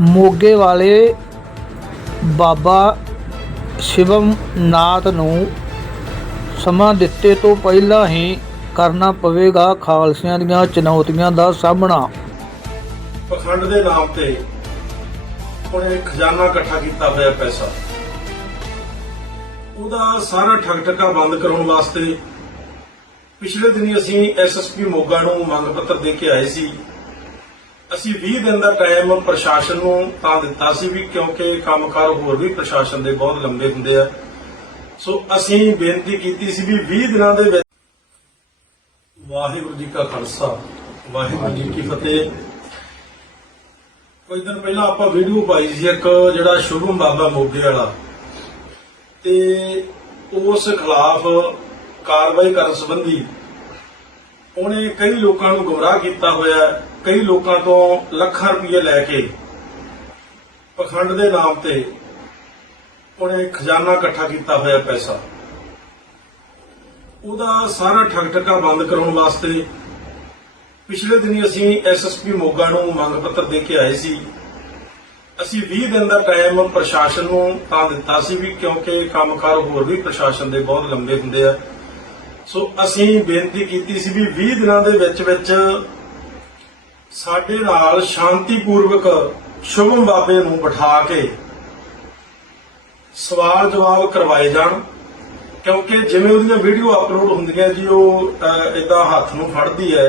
ਮੋਗੇ ਵਾਲੇ ਬਾਬਾ ਸ਼ਿਵਮ ਨਾਥ ਨੂੰ ਸਮਾਂ ਦਿੱਤੇ ਤੋਂ ਪਹਿਲਾਂ ਹੀ ਕਰਨਾ ਪਵੇਗਾ ਖਾਲਸਿਆਂ ਦੀਆਂ ਚੁਣੌਤੀਆਂ ਦਾ ਸਾਹਮਣਾ। ਪਖੰਡ ਦੇ ਨਾਮ ਤੇ ਉਹਨੇ ਖਜ਼ਾਨਾ ਇਕੱਠਾ ਕੀਤਾ ਹੋਇਆ ਪੈਸਾ। ਉਹਦਾ ਸਾਰਾ ਠੱਗ ਠੱਗਾ ਬੰਦ ਕਰਾਉਣ ਵਾਸਤੇ ਪਿਛਲੇ ਦਿਨੀ ਅਸੀਂ ਐਸਐਸਪੀ ਮੋਗਾ ਨੂੰ ਮੰਗ ਪੱਤਰ ਦੇ ਕੇ ਆਏ ਸੀ। ਅਸੀਂ 20 ਦਿਨ ਦਾ ਟਾਈਮ ਪ੍ਰਸ਼ਾਸਨ ਨੂੰ ਤਾਂ ਦਿੱਤਾ ਸੀ ਵੀ ਕਿਉਂਕਿ ਕੰਮਕਾਰ ਹੋਰ ਵੀ ਪ੍ਰਸ਼ਾਸਨ ਦੇ ਬਹੁਤ ਲੰਬੇ ਹੁੰਦੇ ਆ। ਸੋ ਅਸੀਂ ਬੇਨਤੀ ਕੀਤੀ ਸੀ ਵੀ 20 ਦਿਨਾਂ ਦੇ ਵਿੱਚ ਵਾਹਿਗੁਰੂ ਜੀ ਕਾ ਖਾਲਸਾ, ਵਾਹਿਗੁਰੂ ਜੀ ਕੀ ਫਤਿਹ। ਕੁਝ ਦਿਨ ਪਹਿਲਾਂ ਆਪਾਂ ਵੀਡੀਓ ਪਾਈ ਸੀ ਇੱਕ ਜਿਹੜਾ ਸ਼ੁਭਮ ਬਾਬਾ ਮੋਗੇ ਵਾਲਾ। ਤੇ ਉਸ ਖਿਲਾਫ ਕਾਰਵਾਈ ਕਰਨ ਸੰਬੰਧੀ ਉਹਨੇ ਕਈ ਲੋਕਾਂ ਨੂੰ ਗੁੰਮਰਾਹ ਕੀਤਾ ਹੋਇਆ। ਕਈ ਲੋਕਾਂ ਤੋਂ ਲੱਖਾਂ ਰੁਪਏ ਲੈ ਕੇ ਪਖੰਡ ਦੇ ਨਾਮ ਤੇ ਉਹਨੇ ਖਜ਼ਾਨਾ ਇਕੱਠਾ ਕੀਤਾ ਹੋਇਆ ਪੈਸਾ। ਉਹਦਾ ਸਾਰਾ ਠੱਗ ਠੱਗਾ ਬੰਦ ਕਰਾਉਣ ਵਾਸਤੇ ਪਿਛਲੇ ਦਿਨੀ ਅਸੀਂ ਐਸਐਸਪੀ ਮੋਗਾ ਨੂੰ ਮੰਗ ਪੱਤਰ ਦੇ ਕੇ ਆਏ ਸੀ। ਅਸੀਂ 20 ਦਿਨ ਦਾ ਟਾਈਮ ਪ੍ਰਸ਼ਾਸਨ ਨੂੰ ਤਾਂ ਦਿੱਤਾ ਸੀ ਵੀ ਕਿਉਂਕਿ ਕੰਮਕਾਰ ਹੋਰ ਵੀ ਪ੍ਰਸ਼ਾਸਨ ਦੇ ਬਹੁਤ ਲੰਬੇ ਹੁੰਦੇ ਆ। ਸੋ ਅਸੀਂ ਬੇਨਤੀ ਕੀਤੀ ਸੀ ਵੀ 20 ਦਿਨਾਂ ਦੇ ਵਿੱਚ ਵਿੱਚ ਸਾਡੇ ਨਾਲ ਸ਼ਾਂਤੀਪੂਰਵਕ ਸ਼ੁਭਮ ਬਾਬੇ ਨੂੰ ਬਿਠਾ ਕੇ ਸਵਾਲ ਜਵਾਬ ਕਰਵਾਏ ਜਾਣ, ਕਿਉਂਕਿ ਜਿਵੇਂ ਉਹਦੀਆਂ ਵੀਡੀਓ ਅਪਲੋਡ ਹੁੰਦੀਆਂ ਜੀ, ਉਹ ਇਦਾਂ ਹੱਥ ਨੂੰ ਫੜਦੀ ਹੈ।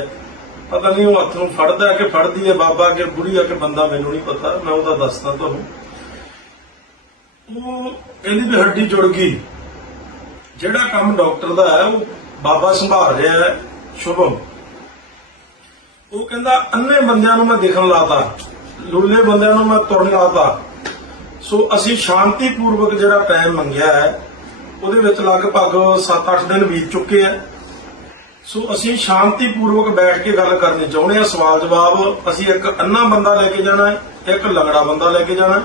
ਪਤਾ ਨਹੀਂ ਉਹ ਹੱਥ ਨੂੰ ਫੜਦਾ ਕਿ ਫੜਦੀ ਹੈ, ਬਾਬਾ ਕਿ ਬੁੜੀ ਆ ਕਿ ਬੰਦਾ ਮੈਨੂੰ ਨਹੀਂ ਪਤਾ, ਮੈਂ ਉਹਦਾ ਦੱਸਦਾ ਤੁਹਾਨੂੰ। ਉਹ ਕਹਿੰਦੀ ਵੀ ਹੱਡੀ ਜੁੜ ਗਈ। ਜਿਹੜਾ ਕੰਮ ਡਾਕਟਰ ਦਾ ਹੈ, ਉਹ ਬਾਬਾ ਸੰਭਾਲ ਰਿਹਾ ਹੈ, ਸ਼ੁਭਮ। ਉਹ ਕਹਿੰਦਾ, ਅੰਨੇ ਬੰਦਿਆਂ ਨੂੰ ਮੈਂ ਦਿਖਣ ਲਾਤਾ, ਲੁੱਲੇ ਬੰਦਿਆਂ ਨੂੰ ਮੈਂ ਤੁਰਨ ਲਾਤਾ। ਸੋ ਅਸੀਂ ਸ਼ਾਂਤੀਪੂਰਵਕ ਜਿਹੜਾ ਟਾਈਮ ਮੰਗਿਆ ਹੈ, ਉਹਦੇ ਵਿੱਚ ਲਗਭਗ 7-8 ਦਿਨ ਬੀਤ ਚੁੱਕੇ ਆ ਸੋ ਅਸੀਂ ਸ਼ਾਂਤੀਪੂਰਵਕ ਬੈਠ ਕੇ ਗੱਲ ਕਰਨੀ ਚਾਹੁੰਦੇ ਆ ਸਵਾਲ ਜਵਾਬ, ਅਸੀਂ ਇੱਕ ਅੰਨਾ ਬੰਦਾ ਲੈ ਕੇ ਜਾਣਾ ਹੈ, ਇੱਕ ਲੰਗੜਾ ਬੰਦਾ ਲੈ ਕੇ ਜਾਣਾ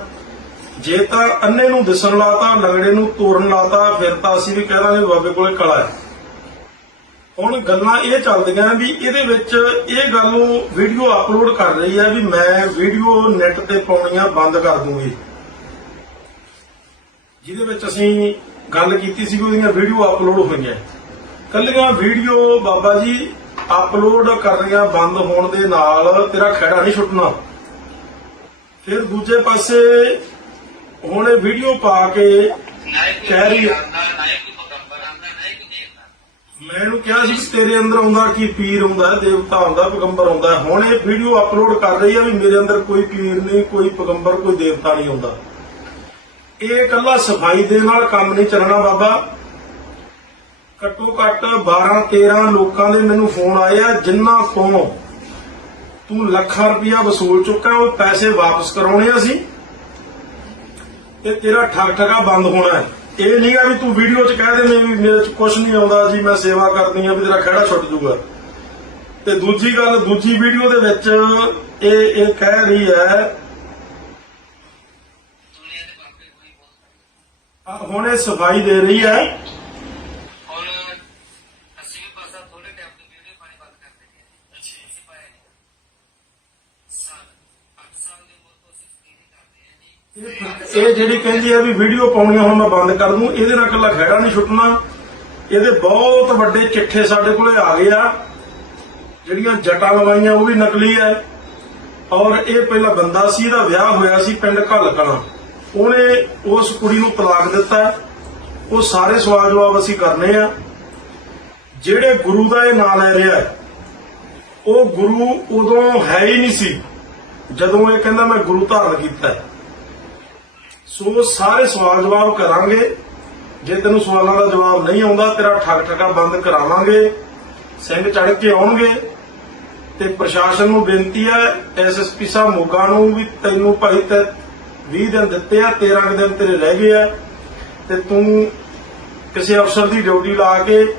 ਜੇ ਤਾਂ ਅੰਨੇ ਨੂੰ ਦਿਸਣ ਲਾਤਾ, ਲੰਗੜੇ ਨੂੰ ਤੋਰਨ ਲਾਤਾ, ਫਿਰ ਤਾਂ ਅਸੀਂ ਵੀ ਕਹਿ ਦਾਂਗੇ ਬਾਬੇ ਕੋਲੇ ਕਲਾ ਹੈ। ਹੁਣ ਗੱਲਾਂ ਇਹ ਚੱਲਦੀਆਂ ਵੀ ਇਹਦੇ ਵਿੱਚ ਇਹ ਗੱਲ ਉਹ ਵੀਡੀਓ ਅਪਲੋਡ ਕਰ ਰਹੀ ਹੈ ਵੀ ਮੈਂ ਵੀਡੀਓ ਨੈਟ ਤੇ ਪਾਉਣੀਆਂ ਬੰਦ ਕਰ ਦੂੰਗੀ। ਜਿਹਦੇ ਵਿੱਚ ਅਸੀਂ ਗੱਲ ਕੀਤੀ ਸੀ ਕਿ ਉਹਦੀਆਂ ਵੀਡੀਓ ਅਪਲੋਡ ਹੋਈਆਂ। ਕੱਲੀਆਂ ਵੀਡੀਓ ਬਾਬਾ ਜੀ ਅਪਲੋਡ ਕਰਨੀਆਂ ਬੰਦ ਹੋਣ ਦੇ ਨਾਲ ਤੇਰਾ ਖਹਿੜਾ ਨਹੀਂ ਛੁੱਟਣਾ। ਫਿਰ ਦੂਜੇ ਪਾਸੇ ਹੁਣ ਇਹ ਵੀਡੀਓ ਪਾ ਕੇ ਕਹਿ ਰਹੀ ਹੈ ਮੈਂ ਇਹਨੂੰ ਕਿਹਾ ਸੀ ਕਿ ਤੇਰੇ ਅੰਦਰ ਆਉਂਦਾ ਕੀ ਪੀਰ ਆਉਂਦਾ, ਦੇਵਤਾ ਆਉਂਦਾ, ਪੈਗੰਬਰ ਆਉਂਦਾ ਹੁਣ ਇਹ ਵੀਡੀਓ ਅਪਲੋਡ ਕਰ ਰਹੀ ਹੈ ਵੀ ਮੇਰੇ ਅੰਦਰ ਕੋਈ ਪੀਰ ਨਹੀਂ, ਕੋਈ ਪੈਗੰਬਰ, ਕੋਈ ਦੇਵਤਾ ਨਹੀਂ ਆਉਂਦਾ। ਇਹ ਇਕੱਲਾ ਸਫ਼ਾਈ ਦੇ ਨਾਲ ਕੰਮ ਨਹੀਂ ਚੱਲਣਾ ਬਾਬਾ। ਘੱਟੋ ਘੱਟ 12 13 ਲੋਕਾਂ ਦੇ ਮੈਨੂੰ ਫੋਨ ਆਏ ਆ ਜਿਨ੍ਹਾਂ ਤੋਂ ਤੂੰ ਲੱਖਾਂ ਰੁਪਇਆ ਵਸੂਲ ਚੁੱਕਾ, ਉਹ ਪੈਸੇ ਵਾਪਸ ਕਰਾਉਣੇ ਆ ਸੀ ਤੇ ਤੇਰਾ ਠੱਗ ਠਗਾ ਬੰਦ ਹੋਣਾ ਹੈ। ਇਹ ਨਹੀਂ ਆ ਵੀ ਤੂੰ ਵੀਡੀਓ 'ਚ ਕਹਿ ਦੇ ਵੀ ਮੇਰੇ 'ਚ ਕੁਝ ਨਹੀਂ ਆਉਂਦਾ ਜੀ ਮੈਂ ਸੇਵਾ ਕਰਦੀ ਆ ਵੀ ਤੇਰਾ ਖਹਿੜਾ ਛੁੱਟ ਜੂਗਾ ਤੇ ਦੂਜੀ ਗੱਲ ਦੂਜੀ ਵੀਡੀਓ ਦੇ ਵਿੱਚ ਇਹ ਇਹ ਕਹਿ ਰਹੀ ਹੈ ਹੁਣ ਇਹ ਸਫ਼ਾਈ ਦੇ ਰਹੀ ਹੈ। ਇਹ ਜਿਹੜੀ ਕਹਿੰਦੀ ਹੈ ਵੀ ਵੀਡੀਓ ਪਾਉਣੀਆਂ ਹੁਣ ਮੈਂ ਬੰਦ ਕਰ ਦੂੰ, ਇਹਦੇ ਨਾਲ ਇਕੱਲਾ ਖਹਿੜਾ ਨਹੀਂ ਛੁੱਟਣਾ। ਇਹਦੇ ਬਹੁਤ ਵੱਡੇ ਚਿੱਠੇ ਸਾਡੇ ਕੋਲੇ ਆ ਗਏ ਆ। ਜਿਹੜੀਆਂ ਜਟਾਂ ਲਵਾਈਆਂ ਉਹ ਵੀ ਨਕਲੀ ਹੈ ਔਰ ਇਹ ਪਹਿਲਾ ਬੰਦਾ ਸੀ, ਇਹਦਾ ਵਿਆਹ ਹੋਇਆ ਸੀ ਪਿੰਡ ਘੱਲਕਣਾ। ਉਹਨੇ ਉਸ ਕੁੜੀ ਨੂੰ ਤਲਾਕ ਦਿੱਤਾ। ਉਹ ਸਾਰੇ ਸਵਾਲ ਜਵਾਬ ਅਸੀਂ ਕਰਨੇ ਆ। ਜਿਹੜੇ ਗੁਰੂ ਦਾ ਇਹ ਨਾਂ ਲੈ ਰਿਹਾ, ਉਹ ਗੁਰੂ ਉਦੋਂ ਹੈ ਹੀ ਨਹੀਂ ਸੀ। ਜਦੋਂ ਇਹ ਕਹਿੰਦਾ ਮੈਂ ਗੁਰੂ ਧਾਰਨ ਕੀਤਾ। ਸੋ ਸਾਰੇ ਸਵਾਲ ਜਵਾਬ ਕਰਾਂਗੇ। ਜੇ ਤੈਨੂੰ ਸਵਾਲਾਂ ਦਾ ਜਵਾਬ ਨਹੀਂ ਆਉਂਦਾ, ਤੇਰਾ ਠੱਗ ਠੱਗਾ ਬੰਦ ਕਰਾਵਾਂਗੇ। ਸਿੰਘ ਚੜ ਕੇ ਆਉਣਗੇ। ਤੇ ਪ੍ਰਸ਼ਾਸਨ ਨੂੰ ਬੇਨਤੀ ਹੈ ਐਸਐਸਪੀ ਸਾਹਿਬ ਮੋਗਾ ਨੂੰ ਵੀ ਤੈਨੂੰ ਭਾਈ ਤੇ 20 ਦਿਨ ਦਿੱਤੇ ਆ 13 ਦਿਨ ਤੇਰੇ ਰਹਿ ਗਏ ਆ। ਤੇ ਤੂੰ ਕਿਸੇ ਅਫਸਰ ਦੀ ਡਿਊਟੀ ਲਾ ਕੇ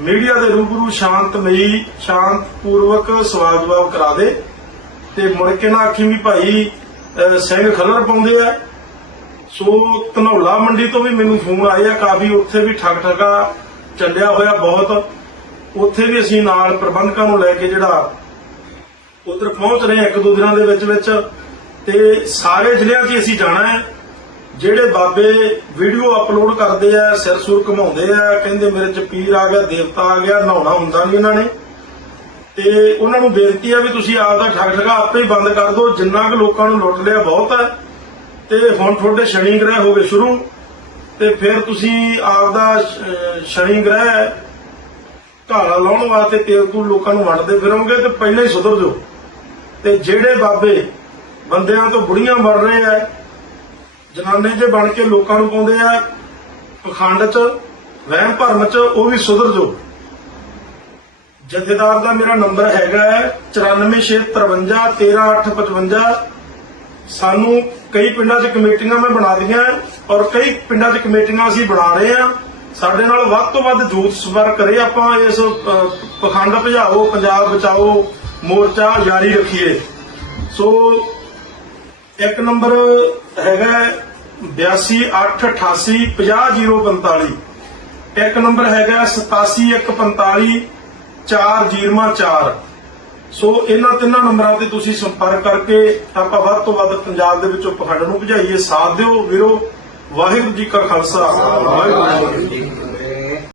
ਮੀਡੀਆ ਦੇ ਰੂਬਰੂ ਸ਼ਾਂਤਮਈ, ਸ਼ਾਂਤਪੂਰਵਕ ਸਵਾਲ ਜਵਾਬ ਕਰਾ ਦੇ। ਤੇ ਮੁੜ ਕੇ ਨਾ ਆਖੀ ਵੀ ਭਾਈ ਸਿੰਘ ਖਲਰ ਪਾਉਂਦੇ ਆ। ਸੋ ਧਨੌਲਾ ਮੰਡੀ ਤੋਂ ਵੀ ਮੈਨੂੰ ਫੋਨ ਆਏ ਆ ਕਾਫੀ ਉੱਥੇ ਵੀ ਠੱਗ ਠਗਾ ਚੱਲਿਆ ਹੋਇਆ ਬਹੁਤ। ਉੱਥੇ ਵੀ ਅਸੀਂ ਨਾਲ ਪ੍ਰਬੰਧਕਾਂ ਨੂੰ ਲੈ ਕੇ ਜਿਹੜਾ ਉਧਰ ਪਹੁੰਚ ਰਹੇ ਹਾਂ ਇੱਕ ਦੋ ਦਿਨਾਂ ਦੇ ਵਿੱਚ ਵਿੱਚ। ਤੇ ਸਾਰੇ ਜ਼ਿਲ੍ਹਿਆਂ 'ਚ ਅਸੀਂ ਜਾਣਾ ਹੈ। ਜਿਹੜੇ ਬਾਬੇ ਵੀਡੀਓ ਅਪਲੋਡ ਕਰਦੇ ਆ, ਸਿਰ ਸੁਰ ਘਮਾਉਂਦੇ ਆ, ਕਹਿੰਦੇ ਮੇਰੇ ਚ ਪੀਰ ਆ ਗਿਆ, ਦੇਵਤਾ ਆ ਗਿਆ, ਨਹਾਉਣਾ ਹੁੰਦਾ ਨਹੀਂ ਇਹਨਾਂ ਨੇ। ਤੇ ਉਹਨਾਂ ਨੂੰ ਬੇਨਤੀ ਆ ਵੀ ਤੁਸੀਂ ਆਪ ਦਾ ਠੱਗ ਠਗਾ ਆਪੇ ਹੀ ਬੰਦ ਕਰ ਦਿਓ, ਜਿੰਨਾ ਕੁ ਲੋਕਾਂ ਨੂੰ ਲੁੱਟ ਲਿਆ ਬਹੁਤ ਹੈ। ਤੇ ਹੁਣ ਤੁਹਾਡੇ ਸ਼ਨੀ ਗ੍ਰਹਿ ਹੋ ਗਏ ਸ਼ੁਰੂ, ਤੇ ਫਿਰ ਤੁਸੀਂ ਆਪਦਾ ਸ਼ਨੀ ਗ੍ਰਹਿ ਘਾਲਾ ਲਾਉਣ ਵਾਸਤੇ ਤੇਲ ਤੂੰ ਲੋਕਾਂ ਨੂੰ ਵੰਡਦੇ ਫਿਰੋਗੇ ਤੇ ਪਹਿਲਾਂ ਹੀ ਸੁਧਰ ਜਾਓ। ਤੇ ਜਿਹੜੇ ਬਾਬੇ ਬੰਦਿਆਂ ਤੋਂ ਬੁੜੀਆਂ ਬਣ ਰਹੇ ਆ, ਜਨਾਨੇ ਜੇ ਬਣ ਕੇ ਲੋਕਾਂ ਨੂੰ ਪਾਉਂਦੇ ਆ, ਪਖੰਡ ਚ, ਵਹਿਮ ਭਰਮ ਚ, ਉਹ ਵੀ ਸੁਧਰ ਜਾਓ। ਜਥੇਦਾਰ ਦਾ ਮੇਰਾ ਨੰਬਰ ਹੈਗਾ ਹੈ 9465313855 ਸਾਨੂੰ ਕਈ ਪਿੰਡਾਂ 'ਚ ਕਮੇਟੀਆਂ ਮੈਂ ਬਣਾ ਲਈਆਂ ਔਰ ਕਈ ਪਿੰਡਾਂ 'ਚ ਕਮੇਟੀਆਂ ਅਸੀਂ ਬਣਾ ਰਹੇ ਹਾਂ। ਸਾਡੇ ਨਾਲ ਵੱਧ ਤੋਂ ਵੱਧ ਜੂਥ ਸੰਪਰਕ ਕਰੇ ਆਪਾਂ ਇਸ ਪਖੰਡ ਭਜਾਓ, ਪੰਜਾਬ ਬਚਾਓ, ਮੋਰਚਾ ਜਾਰੀ ਰੱਖੀਏ। ਸੋ, ਇੱਕ ਨੰਬਰ ਹੈਗਾ 8288850045 ਇੱਕ ਨੰਬਰ ਹੈਗਾ 87145 4004 ਸੋ ਇਹਨਾਂ ਤਿੰਨਾਂ ਨੰਬਰਾਂ ਤੇ ਤੁਸੀਂ ਸੰਪਰਕ ਕਰਕੇ ਆਪਾਂ ਵੱਧ ਤੋਂ ਵੱਧ ਪੰਜਾਬ ਦੇ ਵਿੱਚੋਂ ਪਖੰਡ ਨੂੰ ਭਜਾਈਏ, ਸਾਥ ਦਿਓ। ਵੀਰੋ, ਵਾਹਿਗੁਰੂ ਜੀ ਕਾ ਖਾਲਸਾ। ਵਾਹਿਗੁਰੂ ਜੀ ਕੀ ਫਤਿਹ।